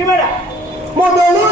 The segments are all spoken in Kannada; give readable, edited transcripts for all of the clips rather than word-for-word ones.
ಶ್ರೀಮೇಡ ಮೊದಲು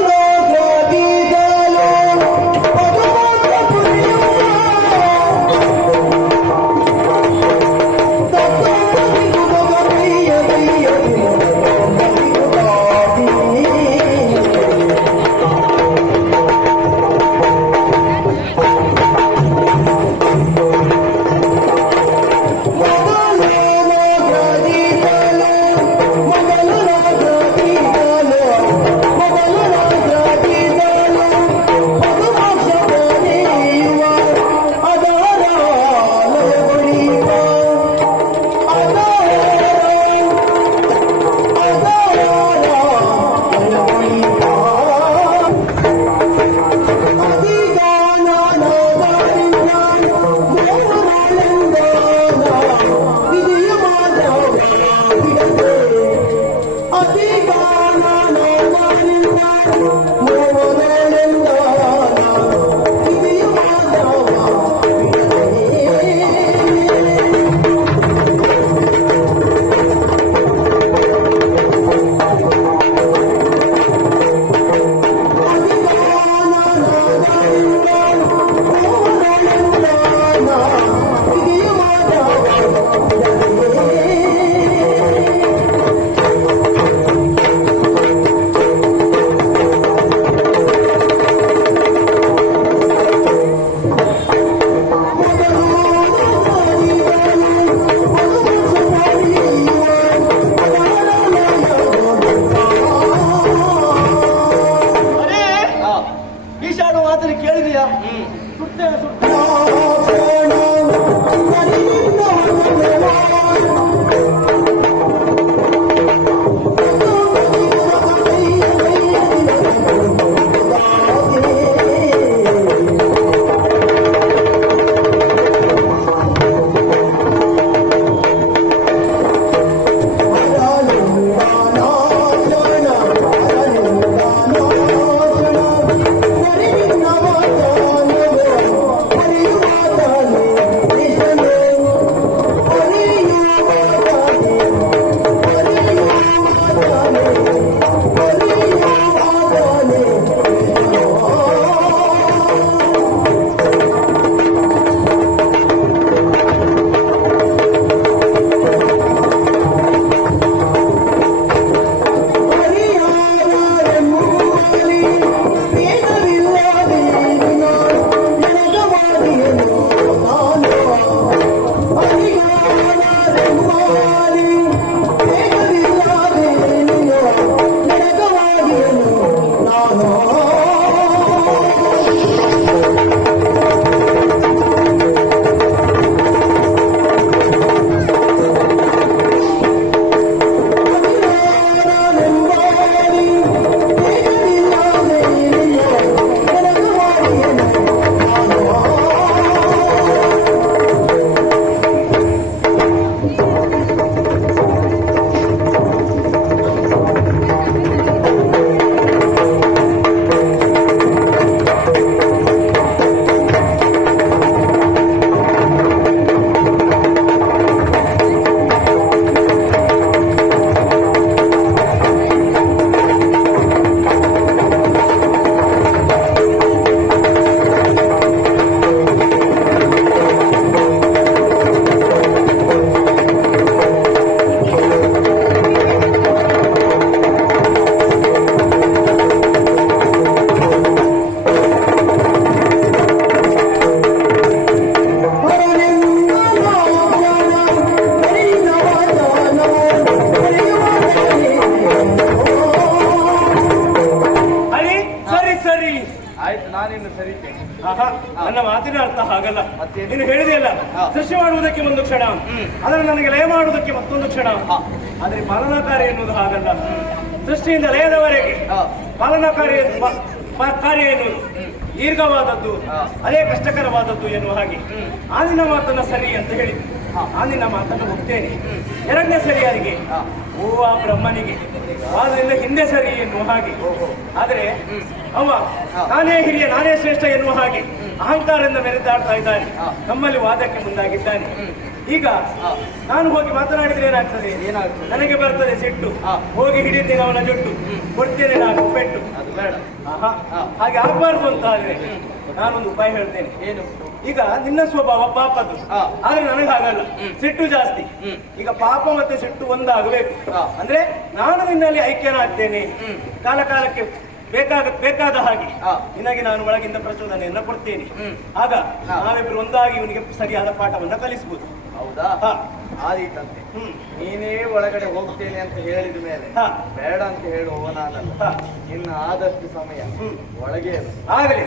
ನನ್ನ ಮಾತಿನ ಅರ್ಥ ಹಾಗಲ್ಲ. ನೀನು ಹೇಳಿದೆಯಲ್ಲ ಸೃಷ್ಟಿ ಮಾಡುವುದಕ್ಕೆ ಒಂದು ಕ್ಷಣ, ಅದನ್ನು ನನಗೆ ಲಯ ಮಾಡುವುದಕ್ಕೆ ಮತ್ತೊಂದು ಕ್ಷಣ. ಆದ್ರೆ ಪಾಲನಾಕಾರಿ ಎನ್ನುವುದು ಹಾಗಲ್ಲ. ಸೃಷ್ಟಿಯಿಂದ ಲಯದವರೆಗೆ ಪಾಲನಾಕಾರಿ ಕಾರ್ಯ ಎನ್ನುವುದು ದೀರ್ಘವಾದದ್ದು, ಅದೇ ಕಷ್ಟಕರವಾದದ್ದು ಎನ್ನುವ ಹಾಗೆ ಆ ನಿನ್ನ ಮಾತನ್ನ ಸರಿ ಅಂತ ಹೇಳಿದೆ. ಆ ನಿನ್ನ ಮಾತನ್ನು ಹೋಗ್ತೇನೆ. ಎರಡನೇ ಸರಿಯಾರಿಗೆ ಓ ಆ ಬ್ರಹ್ಮನಿಗೆ ಆದ್ರಿಂದ ಹಿಂದೆ ಸರಿ ಎನ್ನುವ ಹಾಗೆ. ಆದರೆ ಅವ ನಾನೇ ಹಿರಿಯ ನಾನೇ ಶ್ರೇಷ್ಠ ಎನ್ನುವ ಹಾಗೆ ಅಹಂಕಾರದಿಂದ ಮೆರೆದಾಡ್ತಾ ಇದ್ದಾನೆ. ನಮ್ಮಲ್ಲಿ ವಾದಕ್ಕೆ ಮುಂದಾಗಿದ್ದಾನೆ. ಈಗ ನಾನು ಹೋಗಿ ಮಾತನಾಡಿದ್ರೆ ಏನಾಗ್ತದೆ? ನನಗೆ ಬರ್ತದೆ ಸಿಟ್ಟು, ಹೋಗಿ ಹಿಡಿತೇನೆ ಅವನ ಜುಟ್ಟು, ಕೊಡ್ತೇನೆ ನಾನು ಪೆಟ್ಟು. ಅದು ಬೇಡ. ಹಾಗೆ ಆಗ್ಬಾರ್ದು ಅಂತ ಆದ್ರೆ ನಾನೊಂದು ಉಪಾಯ ಹೇಳ್ತೇನೆ. ಏನು? ಈಗ ನಿನ್ನ ಸ್ವಭಾವ ಪಾಪದ್ದು, ಆದ್ರೆ ನನಗಾಗಲ್ಲ, ಸಿಟ್ಟು ಜಾಸ್ತಿ. ಈಗ ಪಾಪ ಮತ್ತೆ ಸಿಟ್ಟು ಒಂದಾಗಬೇಕು. ಅಂದ್ರೆ ನಾನು ನಿನ್ನಲ್ಲಿ ಐಕ್ಯನಾಗ್ತೇನೆ, ಕಾಲ ಕಾಲಕ್ಕೆ ಬೇಕಾದ ಹಾಗೆ ನಿನಗೆ ನಾನು ಒಳಗಿಂದ ಪ್ರಚೋದನೆಯನ್ನ ಕೊಡ್ತೇನೆ. ಆಗ ನಾವಿಬ್ರು ಒಂದಾಗಿ ಇವನಿಗೆ ಸರಿಯಾದ ಪಾಠವನ್ನ ಕಲಿಸಬಹುದು. ಹೌದಾ? ಆದೀತಂತೆ. ನೀನೇ ಒಳಗಡೆ ಹೋಗ್ತೇನೆ ಅಂತ ಹೇಳಿದ ಮೇಲೆ ಬೇಡ ಅಂತ ಹೇಳುವ ನಾನಲ್ಲ. ಇನ್ನು ಆದಷ್ಟು ಸಮಯ ಒಳಗೆ ಆಗಲಿ.